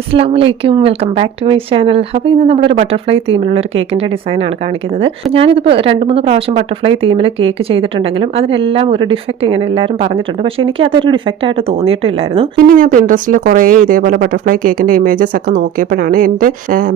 അസ്സലാമലൈക്കും, welcome back to my channel. അപ്പോൾ ഇന്ന് നമ്മളൊരു ബട്ടർഫ്ലൈ തീമിലുള്ളൊരു കേക്കിൻ്റെ ഡിസൈനാണ് കാണിക്കുന്നത്. അപ്പോൾ ഞാനിതിപ്പോൾ 2-3 പ്രാവശ്യം ബട്ടർഫ്ലൈ തീമിൽ കേക്ക് ചെയ്തിട്ടുണ്ടെങ്കിലും അതിനെല്ലാം ഒരു ഡിഫക്റ്റ് ഇങ്ങനെ എല്ലാവരും പറഞ്ഞിട്ടുണ്ട്. പക്ഷേ എനിക്ക് അതൊരു ഡിഫക്റ്റായിട്ട് തോന്നിയിട്ടില്ലായിരുന്നു. പിന്നെ ഞാൻ പിൻട്രസ്റ്റിൽ കുറേ ഇതേപോലെ ബട്ടർഫ്ലൈ കേക്കിൻ്റെ ഇമേജസ് ഒക്കെ നോക്കിയപ്പോഴാണ് എൻ്റെ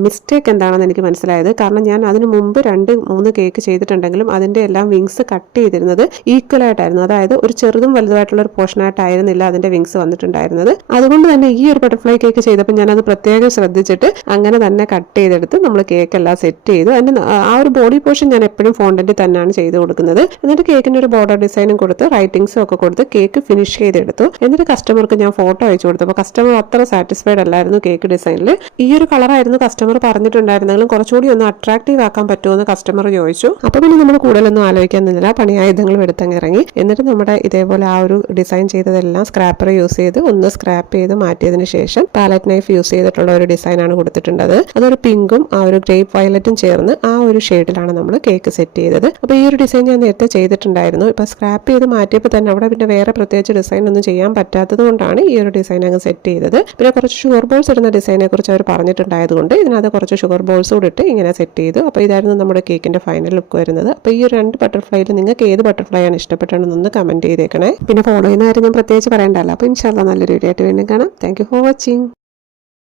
മിസ്റ്റേക്ക് എന്താണെന്ന് എനിക്ക് മനസ്സിലായത്. കാരണം ഞാൻ അതിന് മുമ്പ് 2-3 കേക്ക് ചെയ്തിട്ടുണ്ടെങ്കിലും അതിൻ്റെ എല്ലാം വിങ്സ് കട്ട് ചെയ്തിരുന്നത് ഈക്വലായിട്ടായിരുന്നു. അതായത് ഒരു ചെറുതും വലുതുമായിട്ടുള്ള ഒരു പോർഷനായിട്ടായിരുന്നില്ല അതിൻ്റെ വിങ്സ് വന്നിട്ടുണ്ടായിരുന്നത്. അതുകൊണ്ട് തന്നെ ഈ ഒരു ബട്ടർഫ്ലൈ കേക്ക് ചെയ്തപ്പോൾ ഞാനത് പ്രത്യേകം ശ്രദ്ധിച്ചിട്ട് അങ്ങനെ തന്നെ കട്ട് ചെയ്തെടുത്ത് നമ്മൾ കേക്ക് എല്ലാം സെറ്റ് ചെയ്തു. അതിൻ്റെ ആ ഒരു ബോഡി പോർഷൻ ഞാൻ എപ്പോഴും ഫോണ്ടന്റിൽ തന്നെയാണ് ചെയ്ത് കൊടുക്കുന്നത്. എന്നിട്ട് കേക്കിൻ്റെ ഒരു ബോർഡർ ഡിസൈനും കൊടുത്ത് റൈറ്റിംഗ്സും ഒക്കെ കൊടുത്ത് കേക്ക് ഫിനിഷ് ചെയ്തെടുത്തു. എന്നിട്ട് കസ്റ്റമർക്ക് ഞാൻ ഫോട്ടോ അയച്ചു കൊടുത്തു. അപ്പോൾ കസ്റ്റമർ അത്ര സാറ്റിസ്ഫൈഡ് അല്ലായിരുന്നു കേക്ക് ഡിസൈനിൽ. ഈ ഒരു കളറായിരുന്നു കസ്റ്റമർ പറഞ്ഞിട്ടുണ്ടായിരുന്നെങ്കിലും കുറച്ചുകൂടി ഒന്ന് അട്രാക്റ്റീവ് ആക്കാൻ പറ്റുമെന്ന് കസ്റ്റമർ ചോദിച്ചു. അപ്പോൾ പിന്നെ നമ്മൾ കൂടുതലൊന്നും ആലോചിക്കാൻ നിന്നില്ല, പണിയായുധങ്ങളും എടുത്തങ്ങ് ഇറങ്ങി. എന്നിട്ട് നമ്മുടെ ഇതേപോലെ ആ ഒരു ഡിസൈൻ ചെയ്തതെല്ലാം സ്ക്രാപ്പർ യൂസ് ചെയ്ത് ഒന്ന് സ്ക്രാപ്പ് ചെയ്ത് മാറ്റിയതിന് ശേഷം പാലറ്റ് നൈഫ് യൂസ് ചെയ്തിട്ടുള്ള ഒരു ഡിസൈനാണ് കൊടുത്തിട്ടുള്ളത്. അതൊരു പിങ്കും ആ ഒരു ഗ്രേപ്പ് വയലറ്റും ചേർന്ന് ആ ഒരു ഷെയ്ഡിലാണ് നമ്മൾ കേക്ക് സെറ്റ് ചെയ്തത്. അപ്പോൾ ഈ ഒരു ഡിസൈൻ ഞാൻ നേരത്തെ ചെയ്തിട്ടുണ്ടായിരുന്നു. ഇപ്പോൾ സ്ക്രാപ്പ് ചെയ്ത് മാറ്റിയപ്പോൾ തന്നെ അവിടെ പിന്നെ വേറെ പ്രത്യേകിച്ച് ഡിസൈൻ ഒന്നും ചെയ്യാൻ പറ്റാത്തത് കൊണ്ടാണ് ഈ ഒരു ഡിസൈൻ അങ്ങ് സെറ്റ് ചെയ്തത്. പിന്നെ കുറച്ച് ഷുഗർ ബോൾസ് ഇടുന്ന ഡിസൈനെ കുറിച്ച് അവർ പറഞ്ഞിട്ടുണ്ടായതുകൊണ്ട് ഇതിനകത്ത് കുറച്ച് ഷുഗർ ബോൾസ് കൂടി ഇട്ട് ഇങ്ങനെ സെറ്റ് ചെയ്തു. അപ്പോൾ ഇതായിരുന്നു നമ്മുടെ കേക്കിന്റെ ഫൈനൽ ലുക്ക് വരുന്നത്. അപ്പോൾ ഈ ഒരു 2 ബട്ടർഫ്ലൈയിൽ നിങ്ങൾക്ക് ഏത് ബട്ടർഫ്ലൈ ആണ് ഇഷ്ടപ്പെട്ടതെന്നൊന്ന് കമന്റ് ചെയ്തേക്കണേ. പിന്നെ ഫോളോ ചെയ്യുന്ന കാര്യം ഞാൻ പ്രത്യേകിച്ച് പറയണ്ടല്ലോ. അപ്പോൾ ഇൻഷാല്ലാ നല്ലൊരു വീഡിയോ ആയിട്ട് വീണ്ടും കാണാം. Thank you for watching.